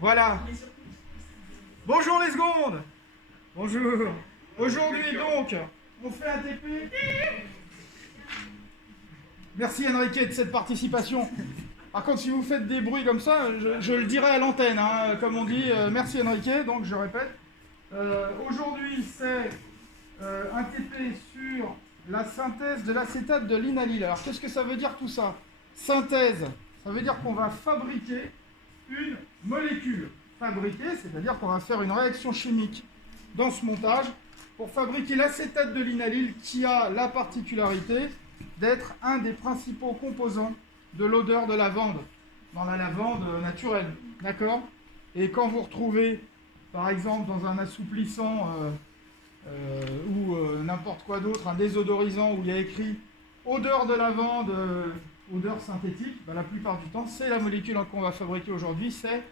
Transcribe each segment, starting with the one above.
Voilà. Bonjour les secondes. Bonjour. Aujourd'hui donc, on fait un TP. Merci Enrique de cette participation. Par contre, si vous faites des bruits comme ça, je le dirai à l'antenne, hein, comme on dit. Merci Enrique, donc je répète. Aujourd'hui, c'est un TP sur la synthèse de l'acétate de linalyle. Alors, qu'est-ce que ça veut dire tout ça? Synthèse, ça veut dire qu'on va fabriquer une molécule. Fabriquer, c'est-à-dire qu'on va faire une réaction chimique dans ce montage pour fabriquer l'acétate de linalyle qui a la particularité d'être un des principaux composants de l'odeur de lavande, dans la lavande naturelle, d'accord? Et quand vous retrouvez, par exemple, dans un assouplissant ou n'importe quoi d'autre, un désodorisant où il y a écrit odeur de lavande, odeur synthétique, ben, la plupart du temps, c'est la molécule qu'on va fabriquer aujourd'hui, c'est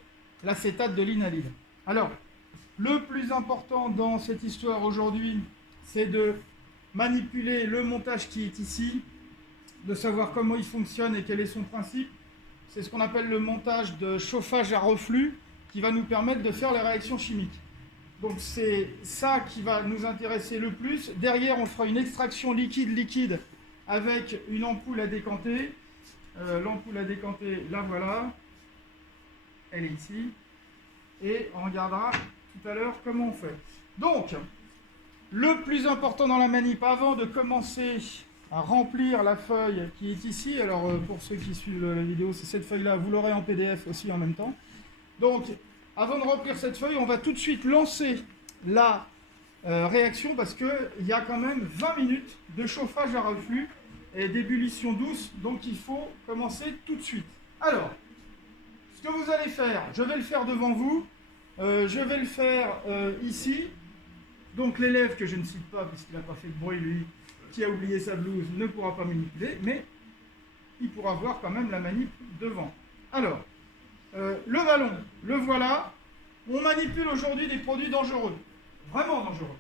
l'acétate de linalyle. Alors, le plus important dans cette histoire aujourd'hui, c'est de manipuler le montage qui est ici, de savoir comment il fonctionne et quel est son principe. C'est ce qu'on appelle le montage de chauffage à reflux qui va nous permettre de faire les réactions chimiques. Donc c'est ça qui va nous intéresser le plus. Derrière, on fera une extraction liquide-liquide avec une ampoule à décanter. L'ampoule à décanter, la voilà. Elle est ici. Et on regardera tout à l'heure comment on fait. Donc, le plus important dans la manip, avant de commencer à remplir la feuille qui est ici, alors pour ceux qui suivent la vidéo, c'est cette feuille-là, vous l'aurez en PDF aussi en même temps. Donc, avant de remplir cette feuille, on va tout de suite lancer la réaction parce qu'il y a quand même 20 minutes de chauffage à reflux et d'ébullition douce, donc il faut commencer tout de suite. Alors, ce que vous allez faire, je vais le faire devant vous, je vais le faire ici. Donc l'élève que je ne cite pas, puisqu'il n'a pas fait de bruit lui, qui a oublié sa blouse, ne pourra pas manipuler, mais il pourra voir quand même la manip devant. Alors, le ballon, le voilà. On manipule aujourd'hui des produits dangereux, vraiment dangereux.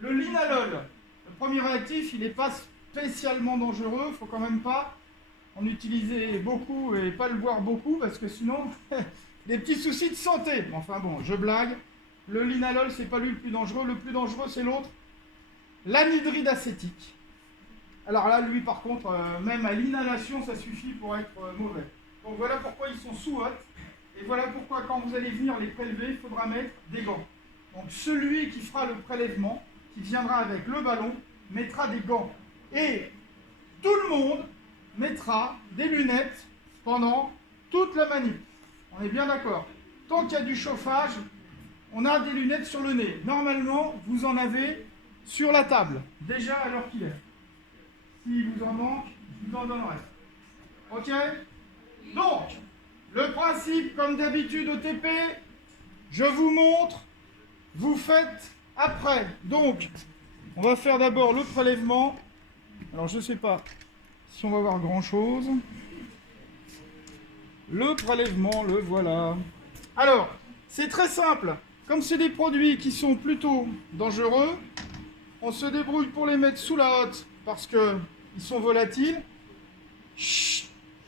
Le linalol, le premier réactif, il n'est pas spécialement dangereux, il ne faut quand même pas en utiliser beaucoup et pas le boire beaucoup, parce que sinon, des petits soucis de santé. Enfin bon, je blague. Le linalol, c'est pas lui le plus dangereux. Le plus dangereux, c'est l'autre, l'anhydride acétique. Alors là, lui, par contre, même à l'inhalation, ça suffit pour être mauvais. Donc voilà pourquoi ils sont sous hotte. Et voilà pourquoi, quand vous allez venir les prélever, il faudra mettre des gants. Donc celui qui fera le prélèvement, qui viendra avec le ballon, mettra des gants. Et tout le monde mettra des lunettes pendant toute la manip. On est bien d'accord? Tant qu'il y a du chauffage, on a des lunettes sur le nez. Normalement, vous en avez sur la table, déjà à l'heure qu'il est. S'il vous en manque, je vous en donnerai. Ok? Donc, le principe, comme d'habitude au TP, je vous montre, vous faites après. Donc, on va faire d'abord le prélèvement. Alors, je ne sais pas si on va voir grand-chose. Le prélèvement, le voilà. Alors, c'est très simple. Comme c'est des produits qui sont plutôt dangereux, on se débrouille pour les mettre sous la hotte parce qu'ils sont volatiles.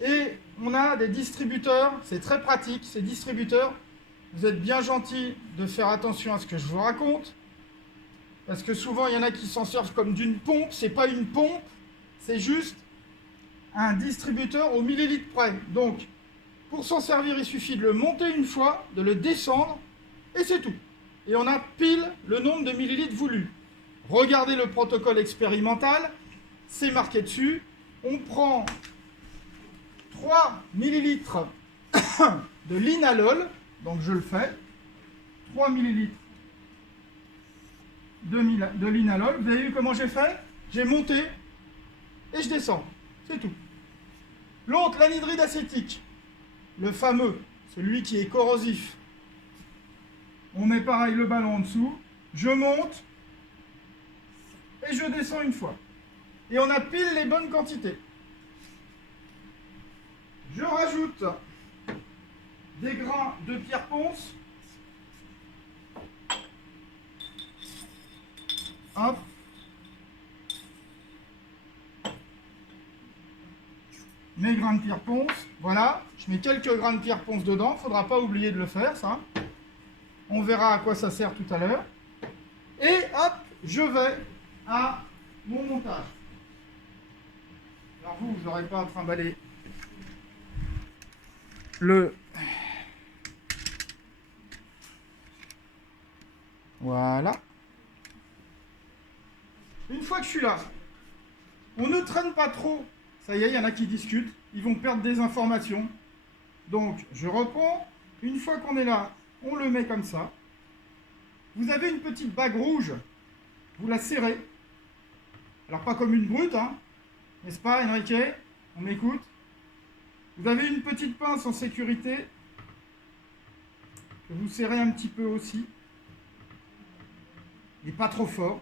Et on a des distributeurs, c'est très pratique, ces distributeurs. Vous êtes bien gentils de faire attention à ce que je vous raconte. Parce que souvent, il y en a qui s'en servent comme d'une pompe. C'est pas une pompe, c'est juste un distributeur au millilitre près. Donc, pour s'en servir, il suffit de le monter une fois, de le descendre, et c'est tout. Et on a pile le nombre de millilitres voulu. Regardez le protocole expérimental, c'est marqué dessus. On prend 3 millilitres de linalol, donc je le fais. 3 millilitres de linalol. Vous avez vu comment j'ai fait? J'ai monté et je descends. C'est tout. L'autre, l'anhydride acétique, le fameux, celui qui est corrosif. On met pareil le ballon en dessous, je monte et je descends une fois. Et on a pile les bonnes quantités. Je rajoute des grains de pierre ponce. Hop. Mes grains de pierre ponce, voilà. Je mets quelques grains de pierre ponce dedans, il ne faudra pas oublier de le faire, ça. On verra à quoi ça sert tout à l'heure. Et hop, je vais à mon montage. Alors vous n'aurez pas à trimballer le... Voilà. Une fois que je suis là, on ne traîne pas trop. Ça y est, il y en a qui discutent. Ils vont perdre des informations. Donc, je reprends. Une fois qu'on est là, on le met comme ça. Vous avez une petite bague rouge. Vous la serrez. Alors, pas comme une brute, hein. N'est-ce pas, Enrique? On m'écoute. Vous avez une petite pince en sécurité. Que vous serrez un petit peu aussi. Mais pas trop fort.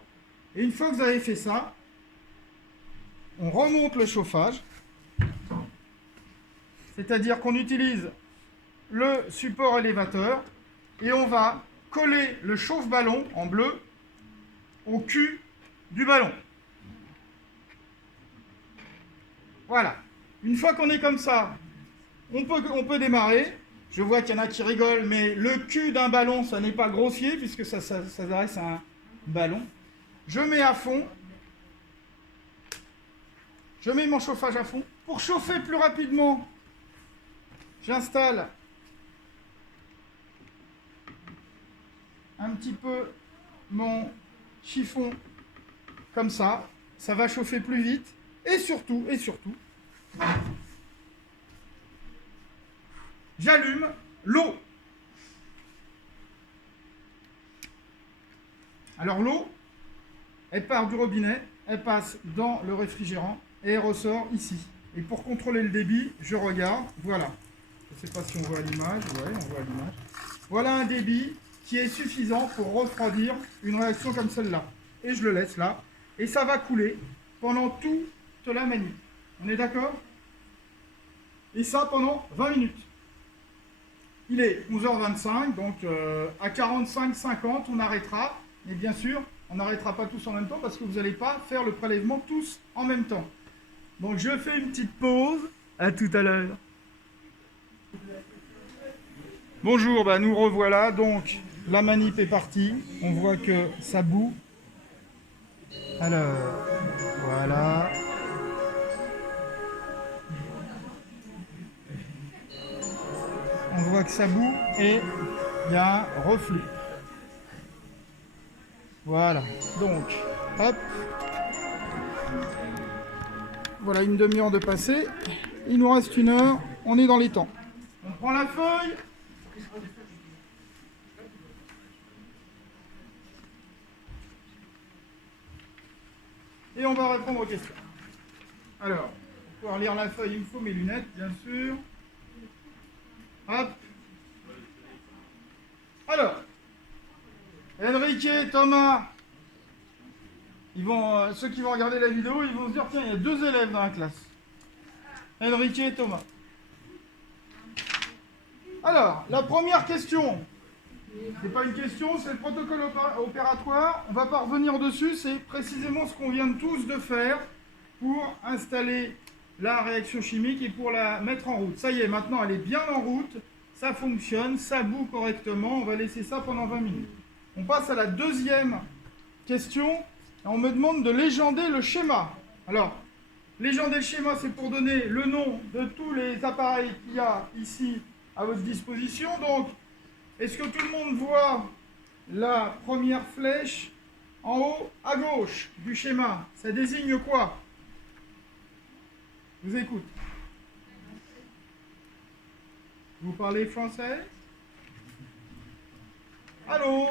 Et une fois que vous avez fait ça, on remonte le chauffage. C'est-à-dire qu'on utilise le support élévateur et on va coller le chauffe-ballon en bleu au cul du ballon. Voilà. Une fois qu'on est comme ça, on peut démarrer. Je vois qu'il y en a qui rigolent, mais le cul d'un ballon, ça n'est pas grossier puisque ça s'adresse à un ballon. Je mets à fond. Je mets mon chauffage à fond. Pour chauffer plus rapidement, j'installe un petit peu mon chiffon comme ça. Ça va chauffer plus vite. Et surtout, j'allume l'eau. Alors l'eau, elle part du robinet, elle passe dans le réfrigérant et elle ressort ici. Et pour contrôler le débit, je regarde, voilà. Je ne sais pas si on voit l'image, ouais, on voit l'image. Voilà un débit qui est suffisant pour refroidir une réaction comme celle-là. Et je le laisse là. Et ça va couler pendant toute la manip. On est d'accord? Et ça pendant 20 minutes. Il est 11h25, donc à 45-50, on arrêtera. Mais bien sûr, on n'arrêtera pas tous en même temps parce que vous n'allez pas faire le prélèvement tous en même temps. Donc je fais une petite pause. À tout à l'heure. Bonjour, bah nous revoilà. Donc la manip est partie. On voit que ça bout. Alors, voilà. On voit que ça bout et il y a un reflux. Voilà. Donc, hop. Voilà une demi-heure de passé. Il nous reste 1 heure. On est dans les temps. On prend la feuille. Et on va répondre aux questions. Alors, pour pouvoir lire la feuille, il me faut mes lunettes, bien sûr. Hop. Alors, Enrique, Thomas, ceux qui vont regarder la vidéo, ils vont se dire, tiens, il y a 2 élèves dans la classe. Enrique et Thomas. Alors, la première question, c'est pas une question, c'est le protocole opératoire. On va pas revenir dessus, c'est précisément ce qu'on vient tous de faire pour installer la réaction chimique et pour la mettre en route. Ça y est, maintenant elle est bien en route, ça fonctionne, ça bout correctement, on va laisser ça pendant 20 minutes. On passe à la deuxième question, et on me demande de légender le schéma. Alors, légender le schéma, c'est pour donner le nom de tous les appareils qu'il y a ici à votre disposition. Donc, est-ce que tout le monde voit la première flèche en haut à gauche du schéma? Ça désigne quoi? Je vous écoute. Vous parlez français? Allô?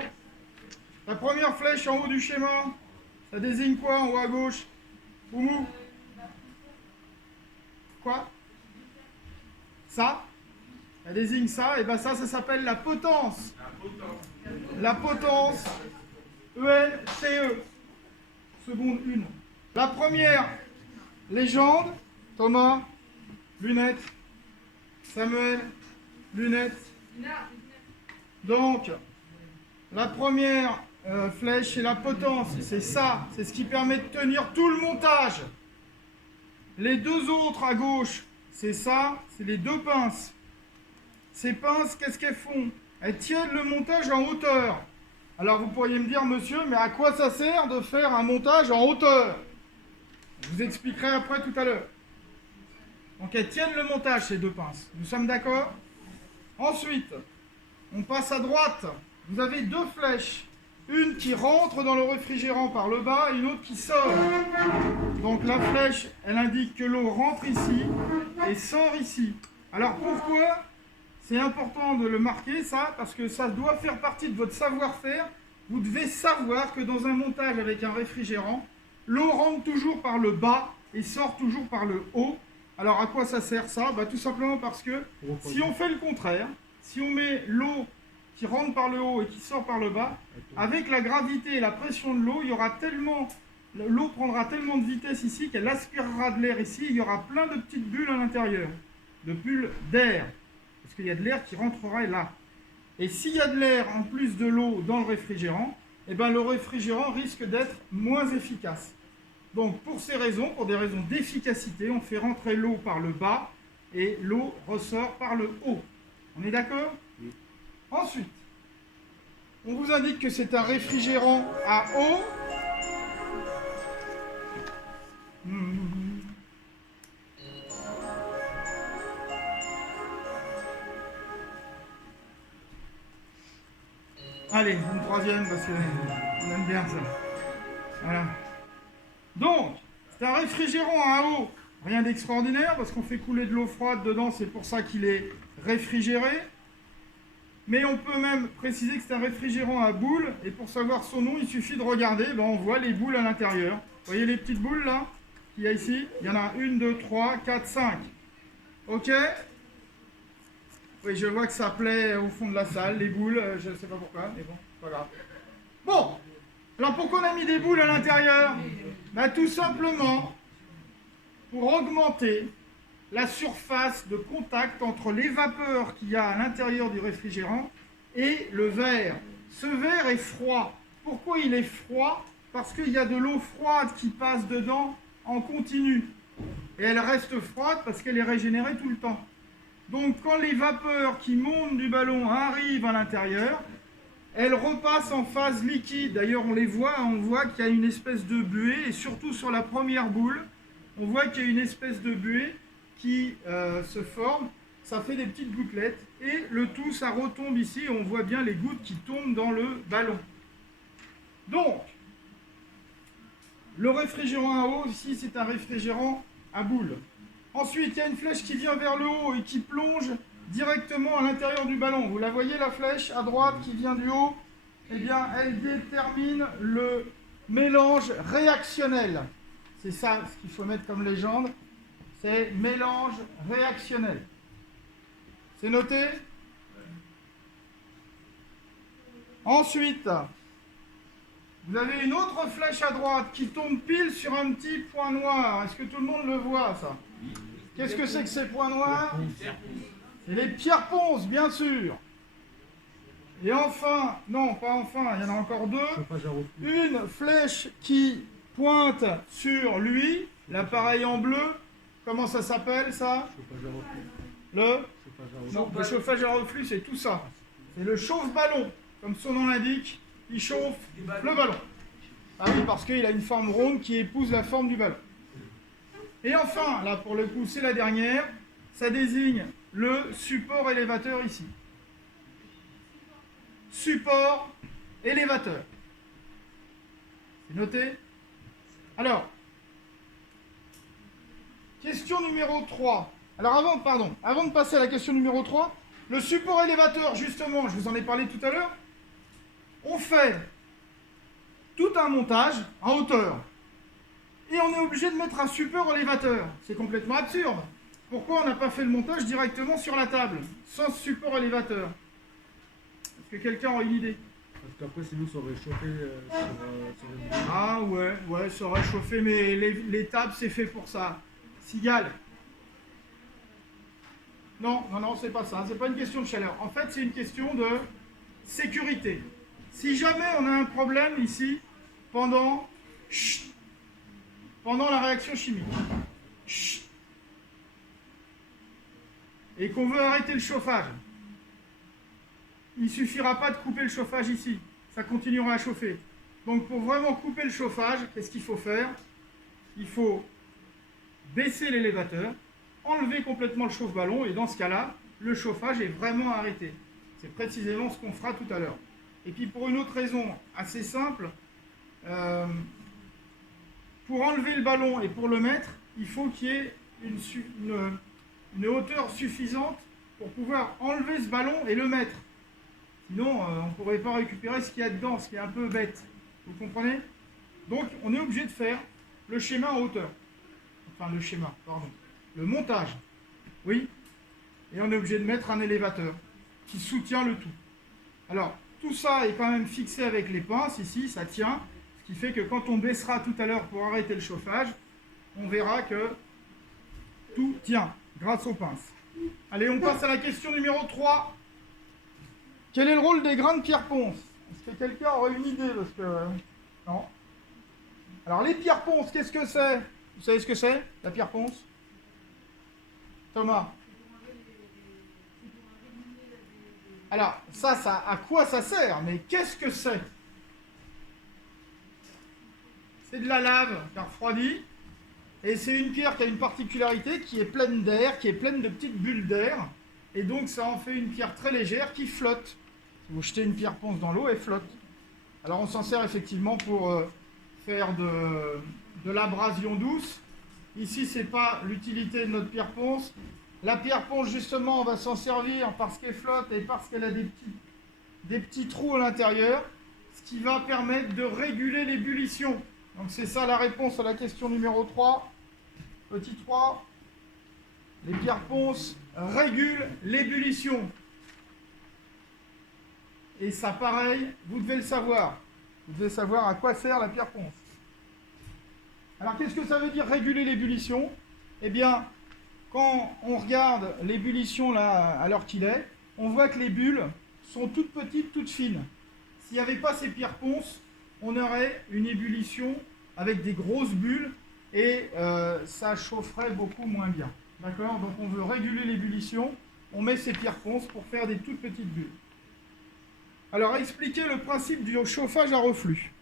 La première flèche en haut du schéma, ça désigne quoi en haut à gauche? Oumou? Quoi? Ça? Ça désigne ça, et bien ça s'appelle la potence. La potence, ENCE, seconde 1. La première légende, Thomas, lunettes, Samuel, lunettes. Donc, la première flèche, c'est la potence, c'est ça, c'est ce qui permet de tenir tout le montage. Les 2 autres à gauche, c'est ça, c'est les 2 pinces. Ces pinces, qu'est-ce qu'elles font? Elles tiennent le montage en hauteur. Alors vous pourriez me dire, monsieur, mais à quoi ça sert de faire un montage en hauteur? Je vous expliquerai après tout à l'heure. Donc elles tiennent le montage, ces deux pinces. Nous sommes d'accord? Ensuite, on passe à droite. Vous avez deux flèches. Une qui rentre dans le réfrigérant par le bas et une autre qui sort. Donc la flèche, elle indique que l'eau rentre ici et sort ici. Alors pourquoi c'est important de le marquer, ça? Parce que ça doit faire partie de votre savoir-faire. Vous devez savoir que dans un montage avec un réfrigérant, l'eau rentre toujours par le bas et sort toujours par le haut. Alors à quoi ça sert ça? Tout simplement parce que si on fait le contraire, si on met l'eau qui rentre par le haut et qui sort par le bas, avec la gravité et la pression de l'eau, l'eau prendra tellement de vitesse ici qu'elle aspirera de l'air ici, il y aura plein de petites bulles à l'intérieur, de bulles d'air, parce qu'il y a de l'air qui rentrera là. Et s'il y a de l'air en plus de l'eau dans le réfrigérant, le réfrigérant risque d'être moins efficace. Donc pour ces raisons, pour des raisons d'efficacité, on fait rentrer l'eau par le bas et l'eau ressort par le haut. On est d'accord? Oui. Ensuite, on vous indique que c'est un réfrigérant à eau. Allez, une troisième parce qu'on aime bien ça. Voilà. Donc, c'est un réfrigérant à eau. Rien d'extraordinaire parce qu'on fait couler de l'eau froide dedans, c'est pour ça qu'il est réfrigéré. Mais on peut même préciser que c'est un réfrigérant à boules, et pour savoir son nom, il suffit de regarder, on voit les boules à l'intérieur. Vous voyez les petites boules là, qu'il y a ici? Il y en a 1, 2, 3, 4, 5. Ok? Oui, je vois que ça plaît au fond de la salle, les boules, je ne sais pas pourquoi, mais bon, pas grave. Bon, alors pourquoi on a mis des boules à l'intérieur? Tout simplement pour augmenter la surface de contact entre les vapeurs qu'il y a à l'intérieur du réfrigérant et le verre. Ce verre est froid. Pourquoi il est froid? Parce qu'il y a de l'eau froide qui passe dedans en continu. Et elle reste froide parce qu'elle est régénérée tout le temps. Donc quand les vapeurs qui montent du ballon arrivent à l'intérieur, elles repassent en phase liquide. D'ailleurs on voit qu'il y a une espèce de buée, et surtout sur la première boule, on voit qu'il y a une espèce de buée qui se forme, ça fait des petites gouttelettes, et le tout, ça retombe ici, et on voit bien les gouttes qui tombent dans le ballon. Donc, le réfrigérant à eau, ici, c'est un réfrigérant à boule. Ensuite, il y a une flèche qui vient vers le haut et qui plonge directement à l'intérieur du ballon. Vous la voyez, la flèche à droite qui vient du haut? Eh bien, elle détermine le mélange réactionnel. C'est ça ce qu'il faut mettre comme légende. C'est mélange réactionnel. C'est noté? Ensuite, vous avez une autre flèche à droite qui tombe pile sur un petit point noir. Est-ce que tout le monde le voit, ça? Qu'est-ce que c'est que ces points noirs? C'est les pierres ponces, bien sûr. Et enfin, non, pas enfin, il y en a encore deux. Une flèche qui pointe sur lui, l'appareil en bleu. Comment ça s'appelle, ça? Le chauffage à reflux, c'est tout ça. C'est le chauffe-ballon. Comme son nom l'indique, il chauffe le ballon. Ah oui, parce qu'il a une forme ronde qui épouse la forme du ballon. Et enfin, là pour le coup, c'est la dernière. Ça désigne le support élévateur ici. Support élévateur. C'est noté? Alors, question numéro 3. Alors avant de passer à la question numéro 3, le support élévateur, justement, je vous en ai parlé tout à l'heure, on fait tout un montage en hauteur. Et on est obligé de mettre un support élévateur. C'est complètement absurde. Pourquoi on n'a pas fait le montage directement sur la table, sans support élévateur? Est-ce que quelqu'un a une idée? Parce qu'après, sinon, ça aurait chauffé sur les boules. Ah ouais, ça aurait chauffé, mais les tables, c'est fait pour ça. Cigale. Non, c'est pas ça. C'est pas une question de chaleur. En fait, c'est une question de sécurité. Si jamais on a un problème ici, pendant la réaction chimique, et qu'on veut arrêter le chauffage, il ne suffira pas de couper le chauffage ici. Ça continuera à chauffer. Donc pour vraiment couper le chauffage, qu'est-ce qu'il faut faire? Il faut baisser l'élévateur, enlever complètement le chauffe-ballon, et dans ce cas-là, le chauffage est vraiment arrêté. C'est précisément ce qu'on fera tout à l'heure. Et puis pour une autre raison assez simple, pour enlever le ballon et pour le mettre, il faut qu'il y ait une hauteur suffisante pour pouvoir enlever ce ballon et le mettre. Sinon, on ne pourrait pas récupérer ce qu'il y a dedans, ce qui est un peu bête. Vous comprenez? Donc, on est obligé de faire le schéma en hauteur. Enfin, le schéma, pardon. Le montage. Oui. Et on est obligé de mettre un élévateur qui soutient le tout. Alors, tout ça est quand même fixé avec les pinces. Ici, ça tient. Ce qui fait que quand on baissera tout à l'heure pour arrêter le chauffage, on verra que tout tient grâce aux pinces. Allez, on passe à la question numéro 3. Quel est le rôle des grains de pierre ponce? Est-ce que quelqu'un aurait une idée? Parce que... non. Alors, les pierres ponces, qu'est-ce que c'est? Vous savez ce que c'est, la pierre ponce? Thomas? Alors, ça, à quoi ça sert? Mais qu'est-ce que c'est? C'est de la lave qui a refroidi. Et c'est une pierre qui a une particularité, qui est pleine d'air, qui est pleine de petites bulles d'air. Et donc, ça en fait une pierre très légère qui flotte. Si vous jetez une pierre ponce dans l'eau, elle flotte. Alors, on s'en sert effectivement pour faire de l'abrasion douce. Ici, ce n'est pas l'utilité de notre pierre ponce. La pierre ponce, justement, on va s'en servir parce qu'elle flotte et parce qu'elle a des petits trous à l'intérieur, ce qui va permettre de réguler l'ébullition. Donc, c'est ça la réponse à la question numéro 3. Petit 3. Les pierres ponces régulent l'ébullition. Et ça, pareil, vous devez le savoir. Vous devez savoir à quoi sert la pierre ponce. Alors, qu'est-ce que ça veut dire réguler l'ébullition? Eh bien, quand on regarde l'ébullition là, à l'heure qu'il est, on voit que les bulles sont toutes petites, toutes fines. S'il n'y avait pas ces pierres ponces, on aurait une ébullition avec des grosses bulles et ça chaufferait beaucoup moins bien. D'accord? Donc on veut réguler l'ébullition, on met ces pierres ponces pour faire des toutes petites bulles. Alors, expliquer le principe du chauffage à reflux.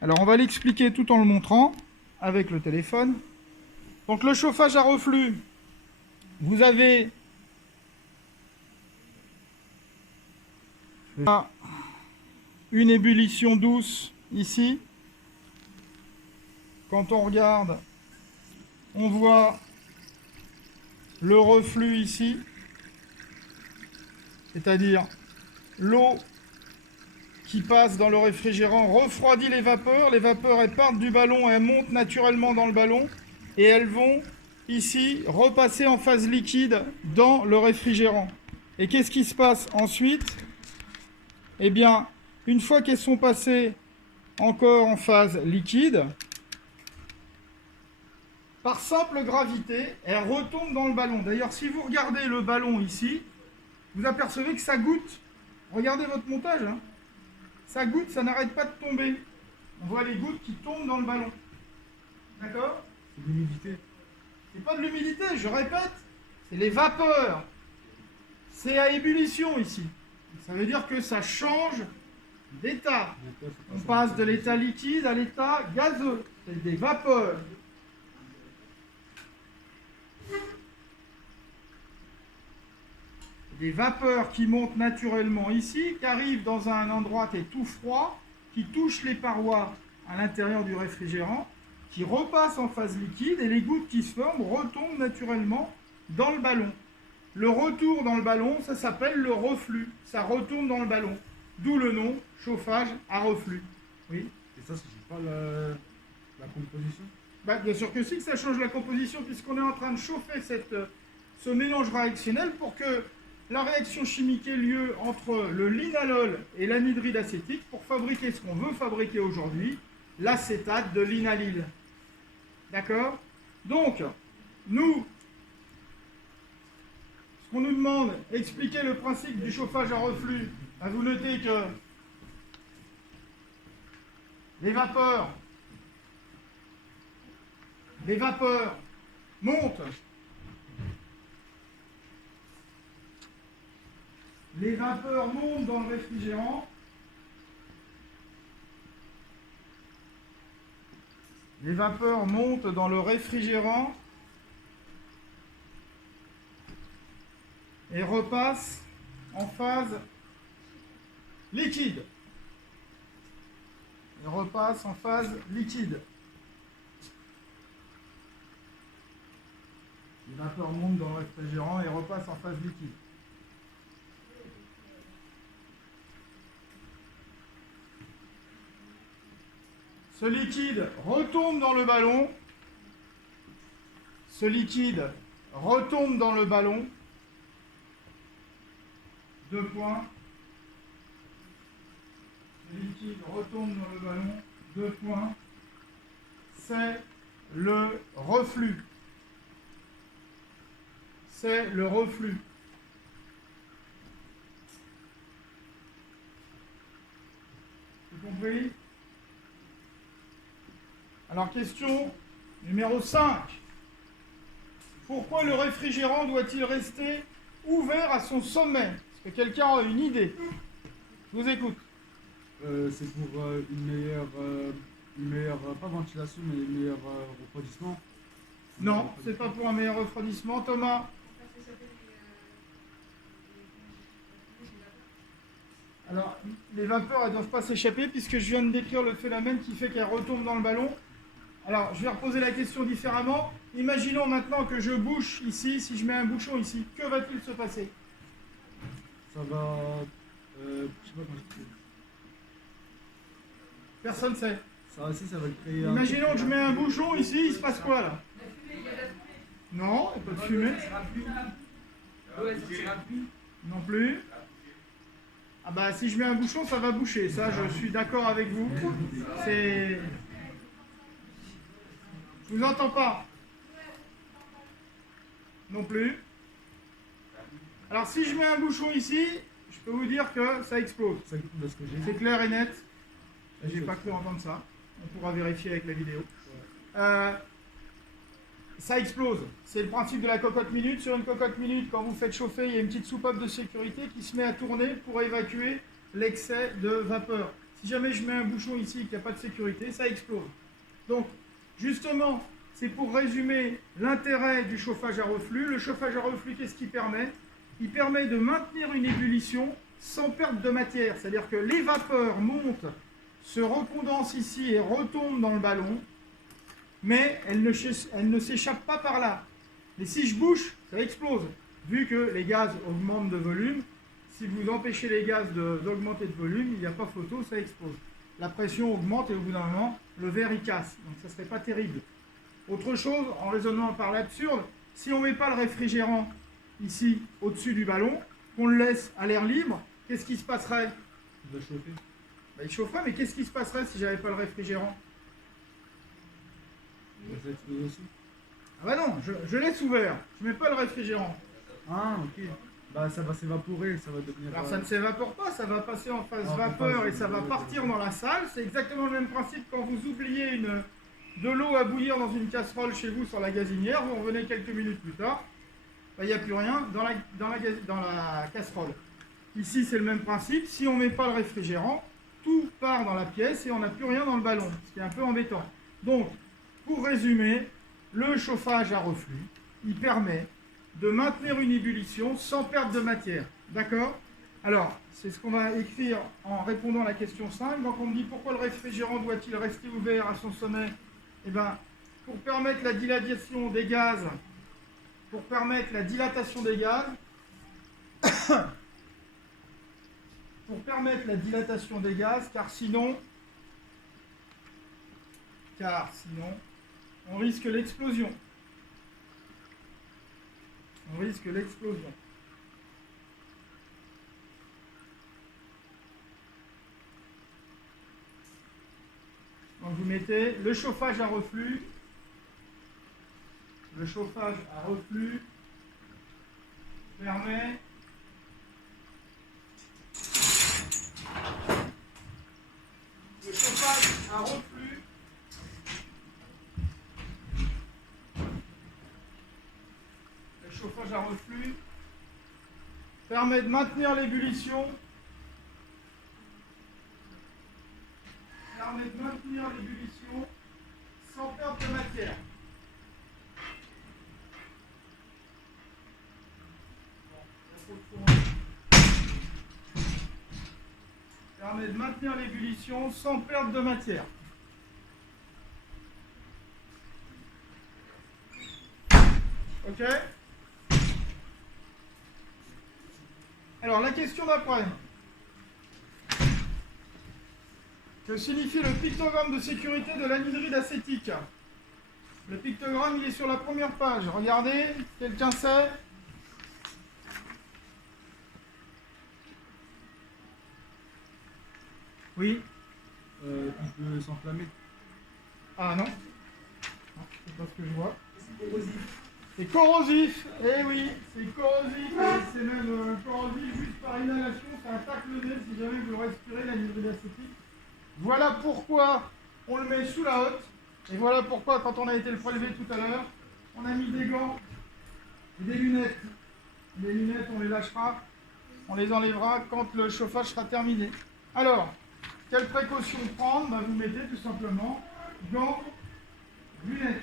Alors, on va l'expliquer tout en le montrant avec le téléphone. Donc, le chauffage à reflux, vous avez une ébullition douce ici. Quand on regarde, on voit le reflux ici, c'est-à-dire l'eau qui passe dans le réfrigérant refroidit les vapeurs elles partent du ballon, elles montent naturellement dans le ballon et elles vont ici repasser en phase liquide dans le réfrigérant. Et qu'est-ce qui se passe ensuite? Eh bien, une fois qu'elles sont passées encore en phase liquide, par simple gravité, elles retombent dans le ballon. D'ailleurs, si vous regardez le ballon ici, vous apercevez que ça goutte. Regardez votre montage, hein. Ça goutte, ça n'arrête pas de tomber. On voit les gouttes qui tombent dans le ballon. D'accord? C'est de l'humidité. C'est pas de l'humidité, je répète. C'est les vapeurs. C'est à ébullition ici. Ça veut dire que ça change d'état. On passe de l'état liquide à l'état gazeux. C'est des vapeurs. Des vapeurs qui montent naturellement ici, qui arrivent dans un endroit qui est tout froid, qui touchent les parois à l'intérieur du réfrigérant, qui repassent en phase liquide et les gouttes qui se forment retombent naturellement dans le ballon. Le retour dans le ballon, ça s'appelle le reflux. Ça retourne dans le ballon. D'où le nom chauffage à reflux. Oui. Et ça change pas la composition? Bah, bien sûr que si, que ça change la composition puisqu'on est en train de chauffer ce mélange réactionnel pour que la réaction chimique ait lieu entre le linalol et l'anhydride acétique pour fabriquer ce qu'on veut fabriquer aujourd'hui, l'acétate de linalyle. D'accord? Donc, nous, ce qu'on nous demande, expliquer le principe du chauffage à reflux, bah, vous notez que les vapeurs montent Les vapeurs montent dans le réfrigérant. Les vapeurs montent dans le réfrigérant et repassent en phase liquide. Et repassent en phase liquide. Les vapeurs montent dans le réfrigérant et repassent en phase liquide. Ce liquide retombe dans le ballon. Ce liquide retombe dans le ballon. 2 points. Le liquide retombe dans le ballon. 2 points. C'est le reflux. C'est le reflux. Vous compris? Alors, question numéro 5. Pourquoi le réfrigérant doit-il rester ouvert à son sommet? Est-ce que quelqu'un a une idée? Je vous écoute. C'est pour une meilleure, pas ventilation, mais un meilleur refroidissement. Non, c'est pas pour un meilleur refroidissement. Thomas? Alors, les vapeurs, elles ne doivent pas s'échapper puisque je viens de décrire le phénomène qui fait qu'elles retombent dans le ballon. Alors, je vais reposer la question différemment. Imaginons maintenant que je bouche ici, si je mets un bouchon ici, que va-t-il se passer? Ça va... je sais pas comment je dis. Personne ne sait. Ça aussi, ça va créer... Imaginons que je mets un bouchon ici, il se passe quoi là? Non, il n'y a pas de fumée. Non plus. Ah bah si je mets un bouchon, ça va boucher. Ça, je suis d'accord avec vous. C'est... Je vous entends pas. Non plus. Alors si je mets un bouchon ici, je peux vous dire que ça explose. C'est clair et net. J'ai pas cru entendre ça. On pourra vérifier avec la vidéo. Ça explose. C'est le principe de la cocotte minute. Sur une cocotte minute, quand vous faites chauffer, il y a une petite soupape de sécurité qui se met à tourner pour évacuer l'excès de vapeur. Si jamais je mets un bouchon ici et qu'il n'y a pas de sécurité, ça explose. Donc, justement, c'est pour résumer l'intérêt du chauffage à reflux. Le chauffage à reflux, qu'est-ce qu'il permet? Il permet de maintenir une ébullition sans perte de matière. C'est-à-dire que les vapeurs montent, se recondensent ici et retombent dans le ballon, mais elles ne s'échappent pas par là. Mais si je bouche, ça explose. Vu que les gaz augmentent de volume, si vous empêchez les gaz d'augmenter de volume, il n'y a pas photo, ça explose. La pression augmente et au bout d'un moment, le verre il casse. Donc ça ne serait pas terrible. Autre chose, en raisonnant par l'absurde, si on ne met pas le réfrigérant ici, au-dessus du ballon, qu'on le laisse à l'air libre, qu'est-ce qui se passerait? Il va chauffer. Ben, il chaufferait, mais qu'est-ce qui se passerait si j'avais pas le réfrigérant? Il va s'exploser aussi. Ah bah non, je laisse ouvert, je mets pas le réfrigérant. Ah, ok. Bah ça va s'évaporer, ça va devenir... Alors ça ne s'évapore pas, ça va passer en phase vapeur et ça va partir dans la salle. C'est exactement le même principe quand vous oubliez de l'eau à bouillir dans une casserole chez vous sur la gazinière, vous revenez quelques minutes plus tard, il n'y a plus rien dans la casserole. Ici c'est le même principe, si on ne met pas le réfrigérant, tout part dans la pièce et on n'a plus rien dans le ballon, ce qui est un peu embêtant. Donc, pour résumer, le chauffage à reflux, il permet de maintenir une ébullition sans perte de matière. D'accord? Alors, c'est ce qu'on va écrire en répondant à la question 5. Donc on me dit pourquoi le réfrigérant doit-il rester ouvert à son sommet? Eh bien, pour permettre la dilatation des gaz, car sinon, on risque l'explosion. Donc vous mettez le chauffage à reflux. Le chauffage à reflux permet Le chauffage à reflux permet de maintenir l'ébullition. Sans perte de matière. Permet de maintenir l'ébullition sans perte de matière. Ok? Alors la question d'après. Que signifie le pictogramme de sécurité de l'anhydride acétique? Le pictogramme, il est sur la première page. Regardez, quelqu'un sait? Oui? Il peut s'enflammer. Ah non? Non, c'est pas ce que je vois. C'est corrosif. Eh oui, c'est corrosif. Et c'est même corrosif juste par inhalation. Ça attaque le nez si jamais vous respirez l'anhydride acétique. Voilà pourquoi on le met sous la hotte. Et voilà pourquoi, quand on a été le prélever tout à l'heure, on a mis des gants et des lunettes. Les lunettes, on les lâchera, on les enlèvera quand le chauffage sera terminé. Alors, quelle précaution prendre? Vous mettez tout simplement gants, lunettes.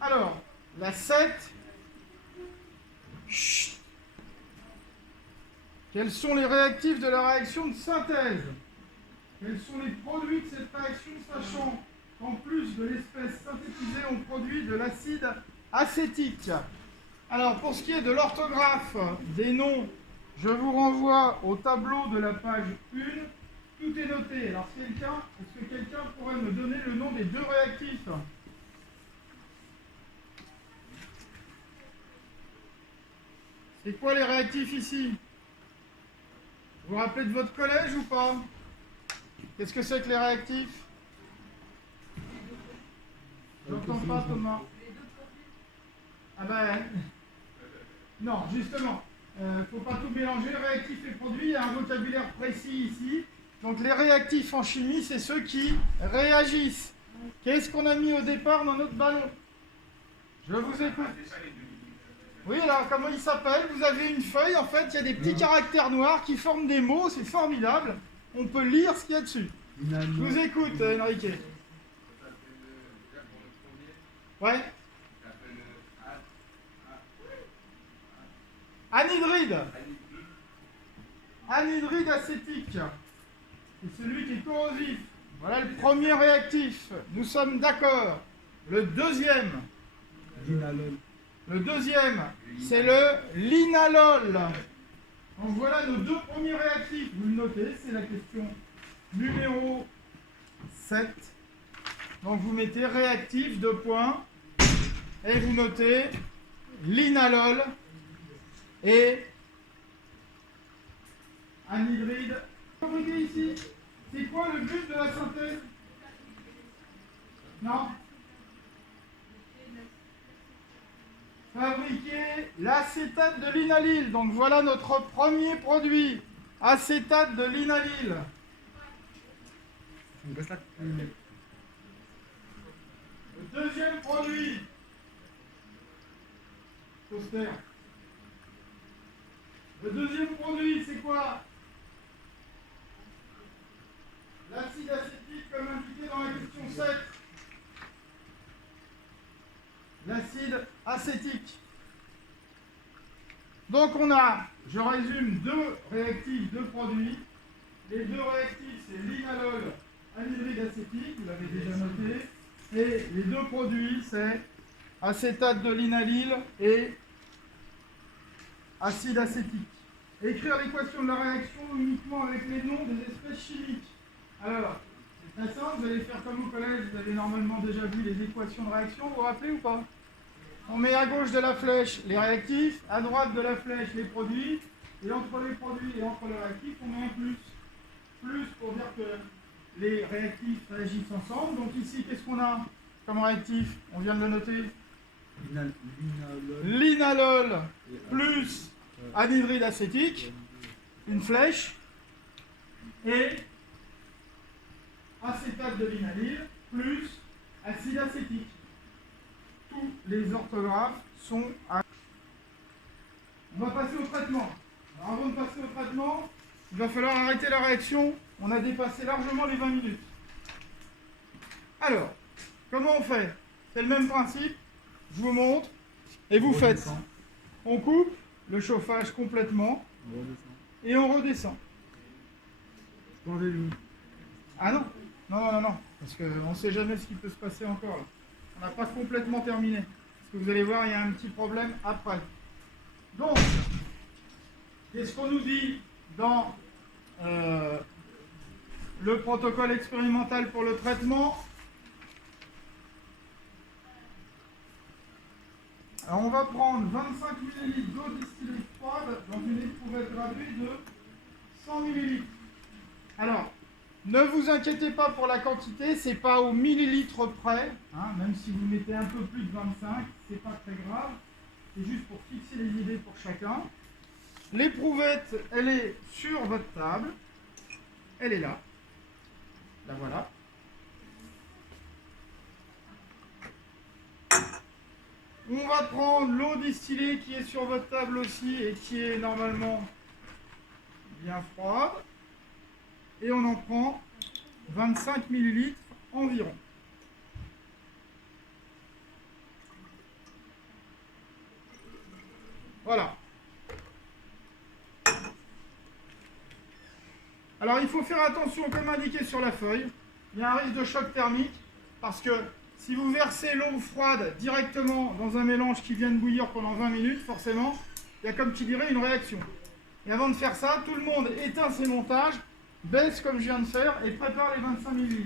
Alors, la 7. Chut. Quels sont les réactifs de la réaction de synthèse? Quels sont les produits de cette réaction, sachant qu'en plus de l'espèce synthétisée, on produit de l'acide acétique? Alors, pour ce qui est de l'orthographe des noms, je vous renvoie au tableau de la page 1. Tout est noté. Alors, est-ce que quelqu'un pourrait me donner le nom des deux réactifs? C'est quoi les réactifs ici? Vous vous rappelez de votre collège ou pas? Qu'est-ce que c'est que les réactifs? J'entends pas, Thomas. Ah ben... Non, justement. Faut pas tout mélanger, réactifs et produits. Il y a un vocabulaire précis ici. Donc les réactifs en chimie, c'est ceux qui réagissent. Qu'est-ce qu'on a mis au départ dans notre ballon? Je vous écoute. Oui, alors comment il s'appelle? Vous avez une feuille, en fait, il y a des petits caractères noirs qui forment des mots, c'est formidable. On peut lire ce qu'il y a dessus. Je vous écoute, Enrique. Ouais. Anhydride. Anhydride acétique. C'est celui qui est corrosif. Voilà le premier réactif. Nous sommes d'accord. Le deuxième. Linalol. Le deuxième, c'est le linalol. Donc voilà nos deux premiers réactifs. Vous le notez, c'est la question numéro 7. Donc vous mettez réactif, 2 points. Et vous notez linalol et anhydride. Fabriqué ici, c'est quoi le but de la synthèse? Non? Fabriquer l'acétate de linalyle. Donc voilà notre premier produit, acétate de linalyle. Le deuxième produit, Toaster. Le deuxième produit, c'est quoi? L'acide acétique, comme indiqué dans la question 7. L'acide acétique. Donc on a, je résume, 2 réactifs, 2 produits. Les 2 réactifs, c'est linalol, anhydride acétique, vous l'avez déjà noté. Et les 2 produits, c'est acétate de linalyle et acide acétique. Écrire l'équation de la réaction uniquement avec les noms des espèces chimiques. Alors, c'est très simple, vous allez faire comme au collège, vous avez normalement déjà vu les équations de réaction, vous vous rappelez ou pas? On met à gauche de la flèche les réactifs, à droite de la flèche les produits, et entre les produits et entre les réactifs, on met un plus. Plus pour dire que les réactifs réagissent ensemble. Donc ici, qu'est-ce qu'on a comme réactif? On vient de le noter. Linalol plus anhydride acétique, une flèche, et acétate de linalyle plus acide acétique. Tous les orthographes sont à... On va passer au traitement. Alors avant de passer au traitement, il va falloir arrêter la réaction. On a dépassé largement les 20 minutes. Alors, comment on fait? C'est le même principe. Je vous montre. Et vous faites. On coupe le chauffage complètement. Et on redescend. Ah non. Non. Parce qu'on ne sait jamais ce qui peut se passer encore là. On n'a pas complètement terminé. Parce que vous allez voir, il y a un petit problème après. Donc, qu'est-ce qu'on nous dit dans le protocole expérimental pour le traitement? Alors, on va prendre 25 ml d'eau distillée froide dans une éprouvette graduée de 100 ml. Alors, ne vous inquiétez pas pour la quantité, c'est pas au millilitre près, hein, même si vous mettez un peu plus de 25, c'est pas très grave, c'est juste pour fixer les idées pour chacun. L'éprouvette, elle est sur votre table, elle est là, la voilà. On va prendre l'eau distillée qui est sur votre table aussi et qui est normalement bien froide. Et on en prend 25 ml environ. Voilà. Alors il faut faire attention, comme indiqué sur la feuille, il y a un risque de choc thermique parce que si vous versez l'eau froide directement dans un mélange qui vient de bouillir pendant 20 minutes, forcément, il y a comme qui dirait une réaction. Et avant de faire ça, tout le monde éteint ses montages, baisse comme je viens de faire et prépare les 25 ml.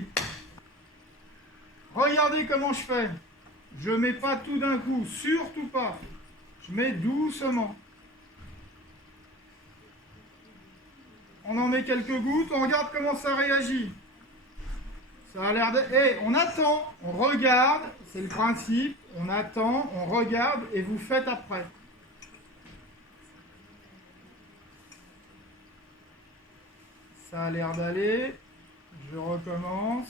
Regardez comment je fais. Je ne mets pas tout d'un coup, surtout pas. Je mets doucement. On en met quelques gouttes, on regarde comment ça réagit. Ça a l'air de... on attend, on regarde, c'est le principe. On attend, on regarde et vous faites après. Ça a l'air d'aller. Je recommence.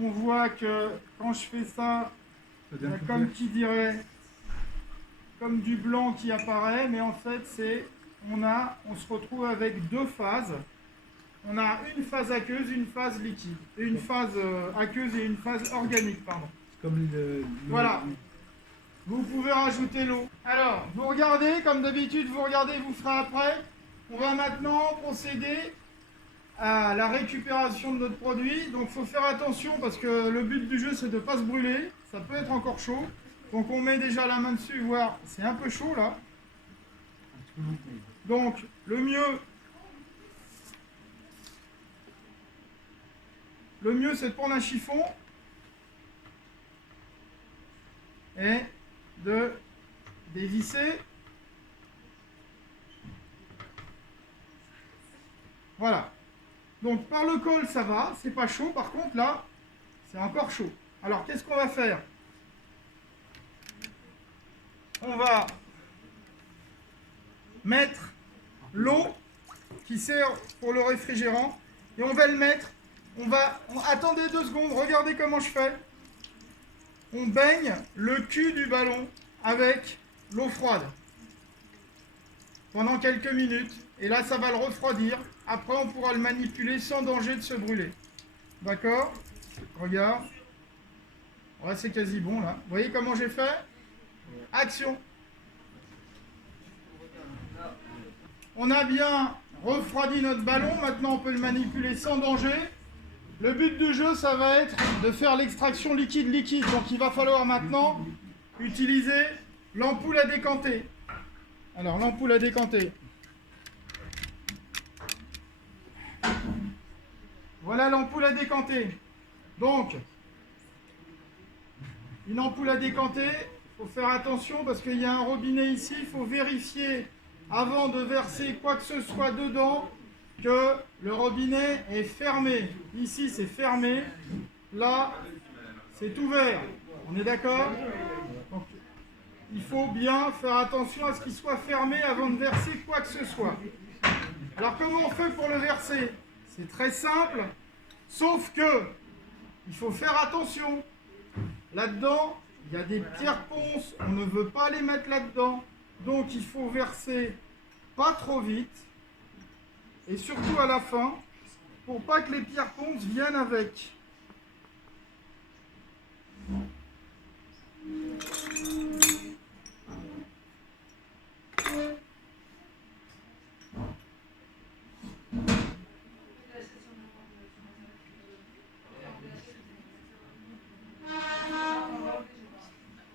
On voit que quand je fais ça, il y a comme qui dirait, comme du blanc qui apparaît, mais en fait c'est, on se retrouve avec deux phases. On a une phase aqueuse, une phase liquide, et une phase aqueuse et une phase organique, pardon. Comme voilà. Vous pouvez rajouter l'eau. Alors, vous regardez, comme d'habitude, vous regardez, vous ferez après. On va maintenant procéder à la récupération de notre produit. Donc, il faut faire attention parce que le but du jeu, c'est de ne pas se brûler. Ça peut être encore chaud. Donc, on met déjà la main dessus, voir, c'est un peu chaud là. Donc, le mieux, c'est de prendre un chiffon et de dévisser. Voilà. Donc par le col ça va, c'est pas chaud. Par contre là, c'est encore chaud. Alors qu'est-ce qu'on va faire? On va mettre l'eau qui sert pour le réfrigérant et on va le mettre. Attendez 2 secondes, regardez comment je fais. On baigne le cul du ballon avec l'eau froide pendant quelques minutes. Et là, ça va le refroidir. Après, on pourra le manipuler sans danger de se brûler. D'accord? Regarde. Ouais, c'est quasi bon, là. Vous voyez comment j'ai fait? Action. On a bien refroidi notre ballon. Maintenant, on peut le manipuler sans danger. Le but du jeu, ça va être de faire l'extraction liquide-liquide. Donc, il va falloir maintenant utiliser l'ampoule à décanter. Alors, l'ampoule à décanter. Voilà l'ampoule à décanter. Donc, une ampoule à décanter, il faut faire attention parce qu'il y a un robinet ici. Il faut vérifier avant de verser quoi que ce soit dedans que le robinet est fermé. Ici, c'est fermé. Là, c'est ouvert. On est d'accord? Donc, il faut bien faire attention à ce qu'il soit fermé avant de verser quoi que ce soit. Alors, comment on fait pour le verser? C'est très simple, sauf que il faut faire attention. Là-dedans, il y a des pierres ponces, on ne veut pas les mettre là-dedans. Donc il faut verser pas trop vite. Et surtout à la fin, pour pas que les pierres ponces viennent avec.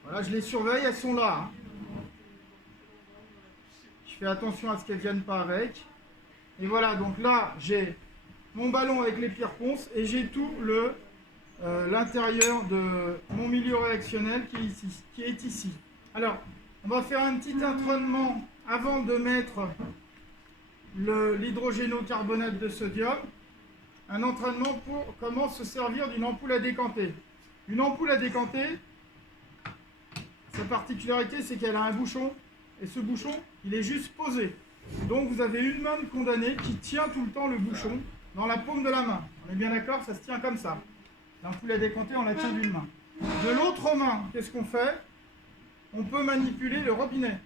Voilà, je les surveille, elles sont là. Hein. Je fais attention à ce qu'elles ne viennent pas avec. Et voilà, donc là, j'ai mon ballon avec les pierres ponces et j'ai tout l'intérieur de mon milieu réactionnel qui est ici. Alors, on va faire un petit entraînement avant de mettre l'hydrogénocarbonate de sodium. Un entraînement pour comment se servir d'une ampoule à décanter. Une ampoule à décanter, sa particularité, c'est qu'elle a un bouchon, et ce bouchon, il est juste posé. Donc vous avez une main de condamné qui tient tout le temps le bouchon dans la paume de la main. On est bien d'accord, ça se tient comme ça. L'ampoule à décanter, on la tient d'une main. De l'autre main, qu'est-ce qu'on fait? On peut manipuler le robinet.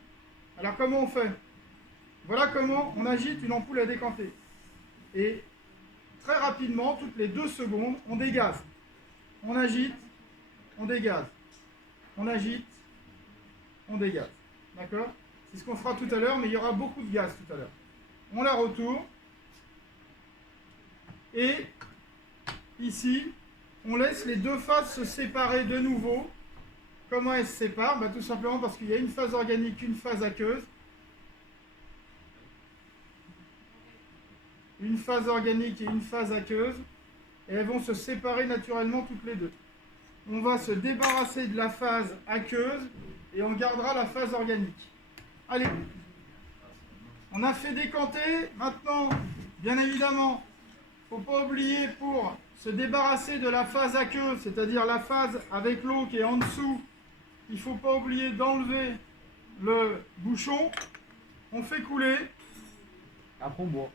Alors comment on fait? Voilà comment on agite une ampoule à décanter. Et très rapidement, toutes les 2 secondes, on dégaze. On agite, on dégaze. On agite, on dégaze. D'accord? C'est ce qu'on fera tout à l'heure, mais il y aura beaucoup de gaz tout à l'heure. On la retourne. Et ici, on laisse les 2 phases se séparer de nouveau. Comment elles se séparent? Tout simplement parce qu'il y a une phase organique, une phase aqueuse. Une phase organique et une phase aqueuse. Et elles vont se séparer naturellement toutes les 2. On va se débarrasser de la phase aqueuse et on gardera la phase organique. Allez, on a fait décanter. Maintenant, bien évidemment, il ne faut pas oublier pour se débarrasser de la phase aqueuse, c'est-à-dire la phase avec l'eau qui est en dessous, il ne faut pas oublier d'enlever le bouchon. On fait couler. Après on boit.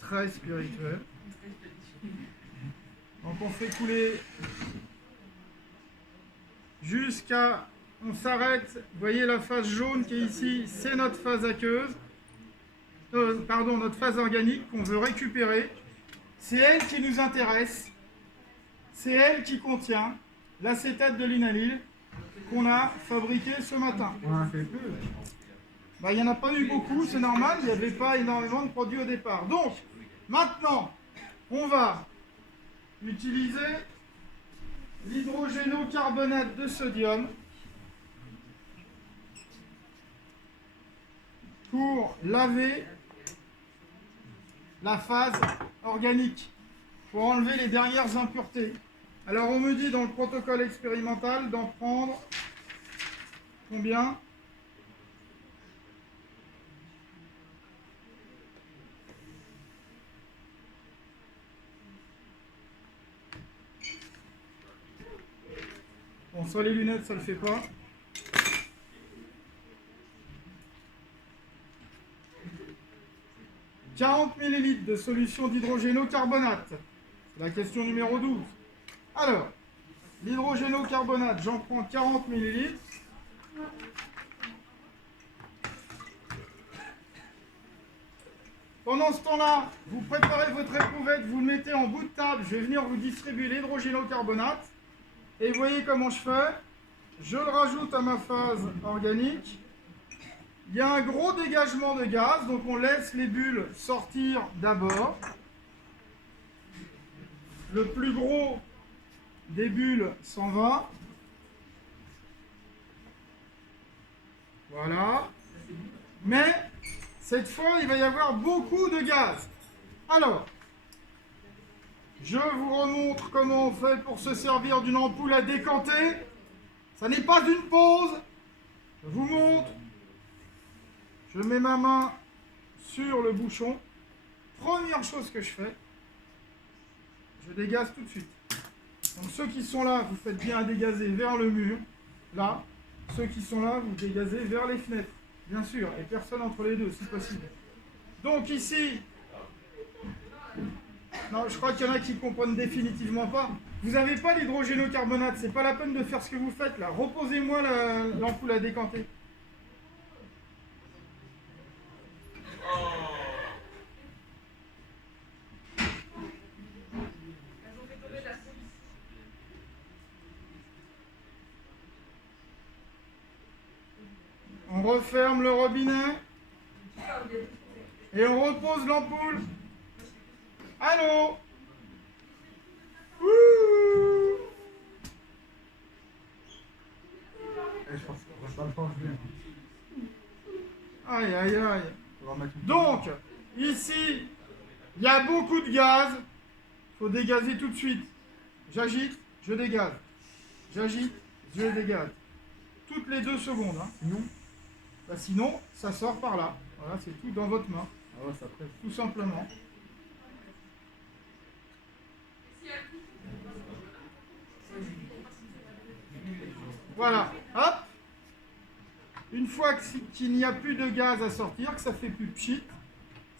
Très spirituel. Donc on fait couler jusqu'à... On s'arrête. Vous voyez la phase jaune qui est ici, c'est notre phase aqueuse. Pardon, notre phase organique qu'on veut récupérer. C'est elle qui nous intéresse. C'est elle qui contient l'acétate de linalyle qu'on a fabriqué ce matin. On en fait peu. Il n'y en a pas eu beaucoup, c'est normal, il n'y avait pas énormément de produits au départ. Donc, maintenant, on va utiliser l'hydrogénocarbonate de sodium pour laver la phase organique, pour enlever les dernières impuretés. Alors on me dit dans le protocole expérimental d'en prendre combien? Bon, sans les lunettes, ça ne le fait pas. « 40 ml de solution d'hydrogénocarbonate. » C'est la question numéro 12. Alors, l'hydrogénocarbonate, j'en prends 40 ml. Pendant ce temps-là, vous préparez votre éprouvette, vous le mettez en bout de table. Je vais venir vous distribuer l'hydrogénocarbonate. Et vous voyez comment je fais. Je le rajoute à ma phase organique. Il y a un gros dégagement de gaz, donc on laisse les bulles sortir d'abord. Le plus gros des bulles s'en va. Voilà. Mais cette fois, il va y avoir beaucoup de gaz. Alors, je vous remontre comment on fait pour se servir d'une ampoule à décanter. Ça n'est pas une pause. Je vous montre. Je mets ma main sur le bouchon. Première chose que je fais, je dégaze tout de suite. Donc ceux qui sont là, vous faites bien dégazer vers le mur. Là, ceux qui sont là, vous dégazez vers les fenêtres. Bien sûr, et personne entre les deux, si possible. Donc ici, non, je crois qu'il y en a qui ne comprennent définitivement pas. Vous n'avez pas l'hydrogénocarbonate, c'est pas la peine de faire ce que vous faites là. Reposez-moi l'ampoule à décanter. On referme le robinet et on repose l'ampoule. Allô? Ouh. Je pense qu'on va pas le temps de Aïe aïe aïe. On va mettre une- Donc, ici, il y a beaucoup de gaz. Il faut dégazer tout de suite. J'agite, je dégaze. J'agite, je dégaze. Toutes les 2 secondes. Hein. Sinon, Bah, sinon, ça sort par là. Voilà, c'est tout dans votre main, ah ouais, ça presse. tout simplement. Voilà, hop. Une fois qu'il n'y a plus de gaz à sortir, que ça fait plus pchit,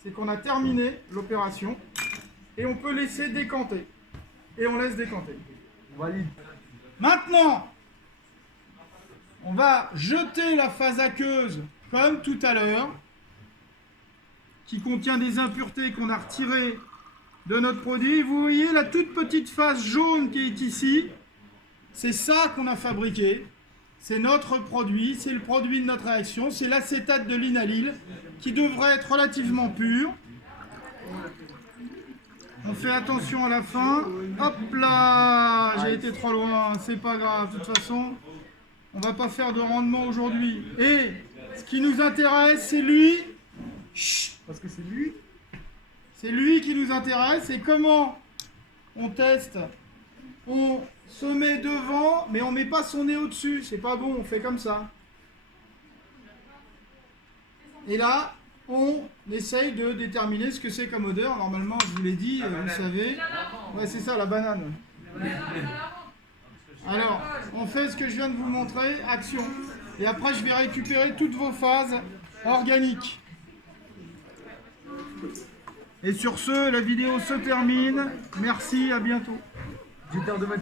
c'est qu'on a terminé l'opération et on peut laisser décanter. Et on laisse décanter. On valide. Maintenant, on va jeter la phase aqueuse comme tout à l'heure, qui contient des impuretés qu'on a retirées de notre produit. Vous voyez la toute petite phase jaune qui est ici, c'est ça qu'on a fabriqué. C'est notre produit, c'est le produit de notre réaction, c'est l'acétate de linalyle qui devrait être relativement pur. On fait attention à la fin. Hop là, j'ai été trop loin, c'est pas grave, de toute façon, on va pas faire de rendement aujourd'hui. Et ce qui nous intéresse, c'est lui. Chut, Parce que c'est lui. c'est lui qui nous intéresse. Et comment on teste? On se met devant, mais on met pas son nez au-dessus. C'est pas bon, on fait comme ça. Et là, on essaye de déterminer ce que c'est comme odeur. Normalement, je vous l'ai dit, vous savez. Ouais, c'est ça, la banane. Alors, on fait ce que je viens de vous montrer, action. Et après, je vais récupérer toutes vos phases organiques. Et sur ce, la vidéo se termine. Merci, à bientôt. 18h de matin.